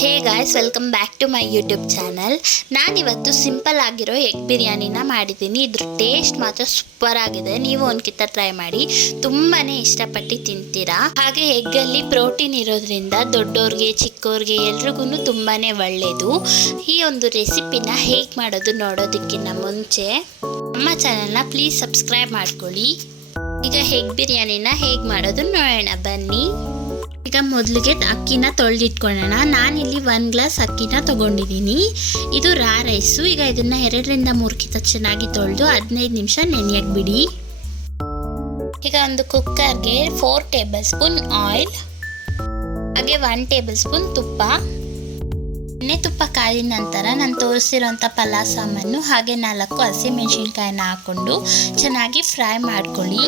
Hey guys, welcome back to my YouTube channel. ನಾನಿವತ್ತು simple ಆಗಿರೋ egg ಬಿರಿಯಾನಿನ ಮಾಡಿದ್ದೀನಿ. ಇದ್ರ ಟೇಸ್ಟ್ ಮಾತ್ರ ಸೂಪರ್ ಆಗಿದೆ. ನೀವು ಒಂದ್ಕಿತ ಟ್ರೈ ಮಾಡಿ, ತುಂಬಾ ಇಷ್ಟಪಟ್ಟು ತಿಂತೀರಾ. ಹಾಗೆ ಎಗ್ಗಲ್ಲಿ ಪ್ರೋಟೀನ್ ಇರೋದ್ರಿಂದ ದೊಡ್ಡೋರ್ಗೆ ಚಿಕ್ಕವ್ರಿಗೆ ಎಲ್ರಿಗೂ ತುಂಬಾ ಒಳ್ಳೆಯದು. ಈ ಒಂದು ರೆಸಿಪಿನ ಹೇಗೆ ಮಾಡೋದು ನೋಡೋದಕ್ಕಿಂತ ಮುಂಚೆ ನಮ್ಮ ಚಾನಲ್ನ ಪ್ಲೀಸ್ ಸಬ್ಸ್ಕ್ರೈಬ್ ಮಾಡ್ಕೊಳ್ಳಿ. ಈಗ ಎಗ್ ಬಿರಿಯಾನಿನ ಹೇಗೆ ಮಾಡೋದು ನೋಡೋಣ ಬನ್ನಿ. ಈಗ ಮೊದಲಿಗೆ ಅಕ್ಕಿನ ತೊಳೆದಿಟ್ಕೊಳ್ಳೋಣ. ನಾನಿಲ್ಲಿ 1 ಗ್ಲಾಸ್ ಅಕ್ಕಿನ ತೊಗೊಂಡಿದ್ದೀನಿ. ಇದು ರಾ ರೈಸು. ಈಗ ಇದನ್ನು 2-3 ಕಿತ ಚೆನ್ನಾಗಿ ತೊಳೆದು 15 ನಿಮಿಷ ನೆನೆಯಕ್ಕೆ ಬಿಡಿ. ಈಗ ಒಂದು ಕುಕ್ಕರ್ಗೆ 4 ಟೇಬಲ್ ಸ್ಪೂನ್ ಆಯಿಲ್, ಹಾಗೆ 1 ಟೇಬಲ್ ಸ್ಪೂನ್ ತುಪ್ಪ. ತುಪ್ಪ ಕಾದಿದ ನಂತರ ನಾನು ತೋರಿಸಿರೋಂಥ ಪಲಾವ್ ಸಾಮಾನು ಹಾಗೆ 4 ಹಸಿಮೆಣಸಿನ್ಕಾಯಿನ ಹಾಕ್ಕೊಂಡು ಚೆನ್ನಾಗಿ ಫ್ರೈ ಮಾಡ್ಕೊಳ್ಳಿ.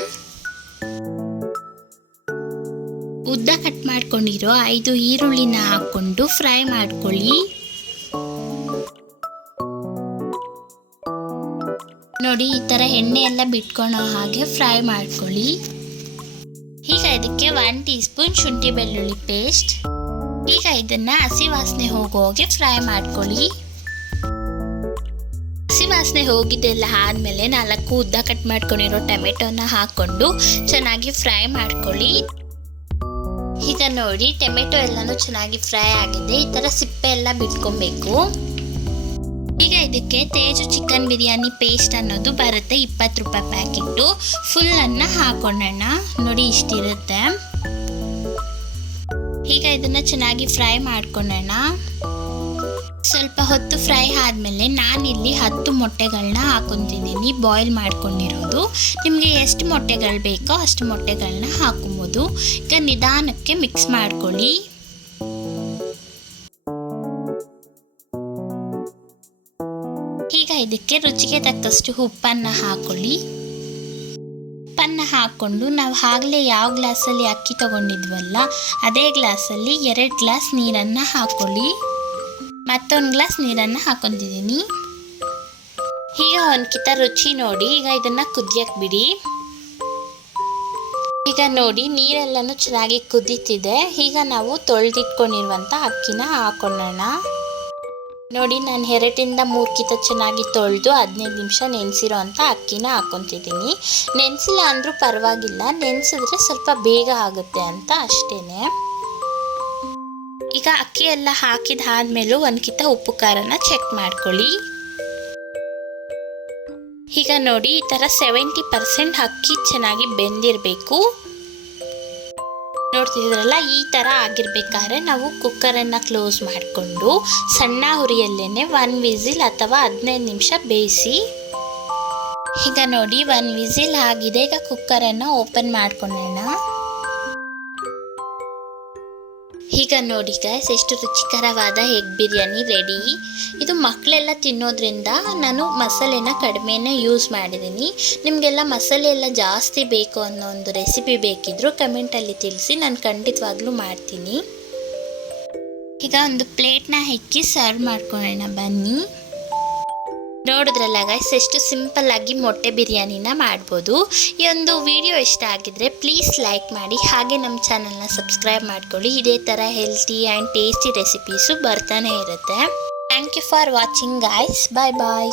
ಉದ್ದ ಕಟ್ ಮಾಡ್ಕೊಂಡಿರೋ 5 ಈರುಳ್ಳಿನ ಹಾಕ್ಕೊಂಡು ಫ್ರೈ ಮಾಡ್ಕೊಳ್ಳಿ. ನೋಡಿ, ಈ ಥರ ಎಣ್ಣೆ ಎಲ್ಲ ಬಿಟ್ಕೊಳ್ಳೋ ಹಾಗೆ ಫ್ರೈ ಮಾಡ್ಕೊಳ್ಳಿ. ಈಗ ಇದಕ್ಕೆ 1 ಟೀ ಸ್ಪೂನ್ ಶುಂಠಿ ಬೆಳ್ಳುಳ್ಳಿ ಪೇಸ್ಟ್. ಈಗ ಇದನ್ನ ಹಸಿ ವಾಸನೆ ಹೋಗೋಗೆ ಫ್ರೈ ಮಾಡ್ಕೊಳ್ಳಿ. ಹಸಿ ವಾಸನೆ ಹೋಗಿದ್ದೆಲ್ಲ ಆದಮೇಲೆ 4 ಉದ್ದ ಕಟ್ ಮಾಡ್ಕೊಂಡಿರೋ ಟೊಮೆಟೊನ ಹಾಕ್ಕೊಂಡು ಚೆನ್ನಾಗಿ ಫ್ರೈ ಮಾಡ್ಕೊಳ್ಳಿ. ಈಗ ನೋಡಿ, ಟೊಮೆಟೊ ಎಲ್ಲನೂ ಚೆನ್ನಾಗಿ ಫ್ರೈ ಆಗಿದೆ. ಈ ಥರ ಸಿಪ್ಪೆ ಎಲ್ಲ ಬಿಟ್ಕೊಬೇಕು. ಈಗ ಇದಕ್ಕೆ ತೇಜು ಚಿಕನ್ ಬಿರಿಯಾನಿ ಪೇಸ್ಟ್ ಅನ್ನೋದು ಬರುತ್ತೆ, 20 ರೂಪಾಯಿ ಪ್ಯಾಕೆಟು. ಫುಲ್ಲನ್ನು ಹಾಕೊಳ್ಳೋಣ. ನೋಡಿ, ಇಷ್ಟಿರುತ್ತೆ. ಈಗ ಇದನ್ನು ಚೆನ್ನಾಗಿ ಫ್ರೈ ಮಾಡ್ಕೊಳ್ಳೋಣ. ಸ್ವಲ್ಪ ಹೊತ್ತು ಫ್ರೈ ಆದಮೇಲೆ ನಾನಿಲ್ಲಿ 10 ಮೊಟ್ಟೆಗಳನ್ನ ಹಾಕೊತಿದ್ದೀನಿ, ಬಾಯ್ಲ್ ಮಾಡ್ಕೊಂಡಿರೋದು. ನಿಮಗೆ ಎಷ್ಟು ಮೊಟ್ಟೆಗಳು ಬೇಕೋ ಅಷ್ಟು ಮೊಟ್ಟೆಗಳನ್ನ ಹಾಕೊಬೋದು. ಈಗ ನಿಧಾನಕ್ಕೆ ಮಿಕ್ಸ್ ಮಾಡ್ಕೊಳ್ಳಿ. ಈಗ ಇದಕ್ಕೆ ರುಚಿಗೆ ತಕ್ಕಷ್ಟು ಉಪ್ಪನ್ನು ಹಾಕೊಳ್ಳಿ. ಉಪ್ಪನ್ನು ಹಾಕ್ಕೊಂಡು ನಾವು ಆಗಲೇ ಯಾವ ಗ್ಲಾಸಲ್ಲಿ ಅಕ್ಕಿ ತಗೊಂಡಿದ್ವಲ್ಲ ಅದೇ ಗ್ಲಾಸಲ್ಲಿ 2 ಗ್ಲಾಸ್ ನೀರನ್ನು ಹಾಕೊಳ್ಳಿ. ಮತ್ತೊಂದು ಗ್ಲಾಸ್ ನೀರನ್ನು ಹಾಕೊತಿದ್ದೀನಿ. ಈಗ ಒಂದ್ಕಿತ ರುಚಿ ನೋಡಿ. ಈಗ ಇದನ್ನು ಕುದಿಯಕ್ಕೆ ಬಿಡಿ. ಈಗ ನೋಡಿ, ನೀರೆಲ್ಲನೂ ಚೆನ್ನಾಗಿ ಕುದೀತಿದೆ. ಈಗ ನಾವು ತೊಳೆದಿಟ್ಕೊಂಡಿರುವಂಥ ಅಕ್ಕಿನ ಹಾಕೊಳ್ಳೋಣ. ನೋಡಿ, ನಾನು 2-3 ಕಿತ ಚೆನ್ನಾಗಿ ತೊಳೆದು 15 ನಿಮಿಷ ನೆನೆಸಿರೋ ಅಂಥ ಅಕ್ಕಿನ ಹಾಕ್ಕೊತಿದ್ದೀನಿ. ನೆನೆಸಿಲ್ಲ ಅಂದರೂ ಪರವಾಗಿಲ್ಲ, ನೆನೆಸಿದ್ರೆ ಸ್ವಲ್ಪ ಬೇಗ ಆಗುತ್ತೆ ಅಂತ ಅಷ್ಟೇ. ಈಗ ಅಕ್ಕಿ ಎಲ್ಲ ಹಾಕಿದಾದ್ಮೇಲೂ 1 ಕಿತ ಉಪ್ಪು ಖಾರನ ಚೆಕ್ ಮಾಡ್ಕೊಳ್ಳಿ. ಈಗ ನೋಡಿ, ಈ ಥರ 70% ಅಕ್ಕಿ ಚೆನ್ನಾಗಿ ಬೆಂದಿರಬೇಕು. ನೋಡ್ತಿದ್ರಲ್ಲ, ಈ ಥರ ಆಗಿರ್ಬೇಕಾದ್ರೆ ನಾವು ಕುಕ್ಕರನ್ನು ಕ್ಲೋಸ್ ಮಾಡಿಕೊಂಡು ಸಣ್ಣ ಉರಿಯಲ್ಲೇ 1 ವಿಸಿಲ್ ಅಥವಾ 15 ನಿಮಿಷ ಬೇಯಿಸಿ. ಈಗ ನೋಡಿ, 1 ವಿಸಿಲ್ ಆಗಿದೆ. ಈಗ ಕುಕ್ಕರನ್ನು ಓಪನ್ ಮಾಡ್ಕೊಳ್ಳೋಣ. ಈಗ ನೋಡಿ ಗೈಸ್, ಎಷ್ಟು ರುಚಿಕರವಾದ ಎಗ್ ಬಿರಿಯಾನಿ ರೆಡಿ. ಇದು ಮಕ್ಕಳೆಲ್ಲ ತಿನ್ನೋದ್ರಿಂದ ನಾನು ಮಸಾಲೆನ ಕಡಿಮೆನೇ ಯೂಸ್ ಮಾಡಿದ್ದೀನಿ. ನಿಮಗೆಲ್ಲ ಮಸಾಲೆ ಎಲ್ಲ ಜಾಸ್ತಿ ಬೇಕು ಅನ್ನೋ ಒಂದು ರೆಸಿಪಿ ಬೇಕಿದ್ದರೂ ಕಮೆಂಟಲ್ಲಿ ತಿಳಿಸಿ, ನಾನು ಖಂಡಿತವಾಗ್ಲೂ ಮಾಡ್ತೀನಿ. ಈಗ ಒಂದು ಪ್ಲೇಟ್ನ ಹೆಕ್ಕಿ ಸರ್ವ್ ಮಾಡ್ಕೊಳ್ಳೋಣ ಬನ್ನಿ. ನೋಡಿದ್ರಲ್ಲ ಗೈಸ್, ಎಷ್ಟು ಸಿಂಪಲ್ ಆಗಿ ಮೊಟ್ಟೆ ಬಿರಿಯಾನಿನ ಮಾಡ್ಬೋದು. ಈ ಒಂದು ವಿಡಿಯೋ ಇಷ್ಟ ಆಗಿದ್ರೆ ಪ್ಲೀಸ್ ಲೈಕ್ ಮಾಡಿ, ಹಾಗೆ ನಮ್ಮ ಚಾನಲ್ನ ಸಬ್ಸ್ಕ್ರೈಬ್ ಮಾಡ್ಕೊಳ್ಳಿ. ಇದೇ ಥರ ಹೆಲ್ತಿ ಆ್ಯಂಡ್ ಟೇಸ್ಟಿ ರೆಸಿಪೀಸು ಬರ್ತಾನೆ ಇರುತ್ತೆ. Thank you for watching guys. Bye bye.